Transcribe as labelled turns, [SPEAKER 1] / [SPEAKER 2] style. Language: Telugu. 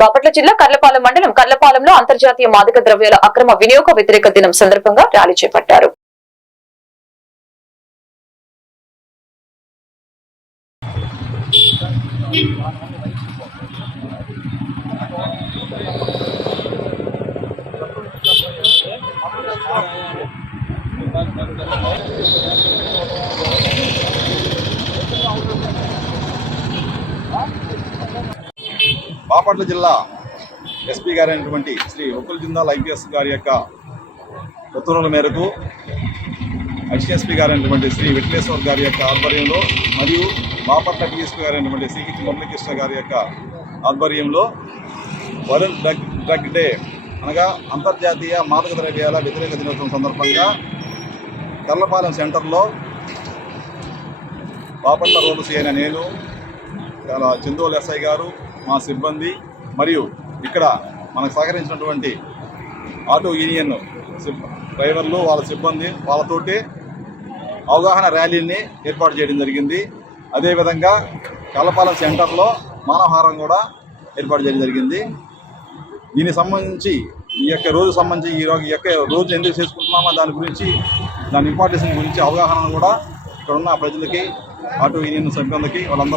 [SPEAKER 1] బాపట్ల జిల్లా కర్లపాలెం మండలం కర్లపాలెంలో అంతర్జాతీయ మాదక ద్రవ్యాల అక్రమ వినియోగ వ్యతిరేక దినం సందర్భంగా ర్యాలీ చేపట్టారు.
[SPEAKER 2] బాపట్ల జిల్లా ఎస్పీ గారైనటువంటి శ్రీ ఒక్కుల జిందాల్ ఐపీఎస్ గారి యొక్క ఉత్తర్వుల మేరకు ఐసీఎస్పీ గారైనటువంటి శ్రీ వెంకటేశ్వర్ గారి యొక్క ఆధ్వర్యంలో మరియు బాపట్ల డిఎస్పీ గారైనటువంటి శ్రీ సిహెచ్ మురళీకృష్ణ గారి యొక్క ఆధ్వర్యంలో వరల్డ్ డ్రగ్ డ్రగ్ డే అనగా అంతర్జాతీయ మాదక ద్రవ్యాల వ్యతిరేక దినోత్సవం సందర్భంగా కర్లపాలెం సెంటర్లో బాపట్ల రోడ్డు అయిన నేను చాలా చందోల్ ఎస్ఐ గారు మా సిబ్బంది మరియు ఇక్కడ మనకు సహకరించినటువంటి ఆటో యూనియన్ డ్రైవర్లు వాళ్ళ సిబ్బంది వాళ్ళతోటి అవగాహన ర్యాలీని ఏర్పాటు చేయడం జరిగింది. అదేవిధంగా కలపాలెం సెంటర్లో మానవహారం కూడా ఏర్పాటు చేయడం జరిగింది. దీనికి సంబంధించి ఈ యొక్క రోజు సంబంధించి ఈ రోజు ఈ యొక్క రోజు ఎందుకు చేసుకుంటున్నామో దాని గురించి దాని ఇంపార్టెన్స్ గురించి అవగాహన కూడా ఇక్కడ ఉన్న ప్రజలకి ఆటో యూనియన్ సిబ్బందికి వాళ్ళందరూ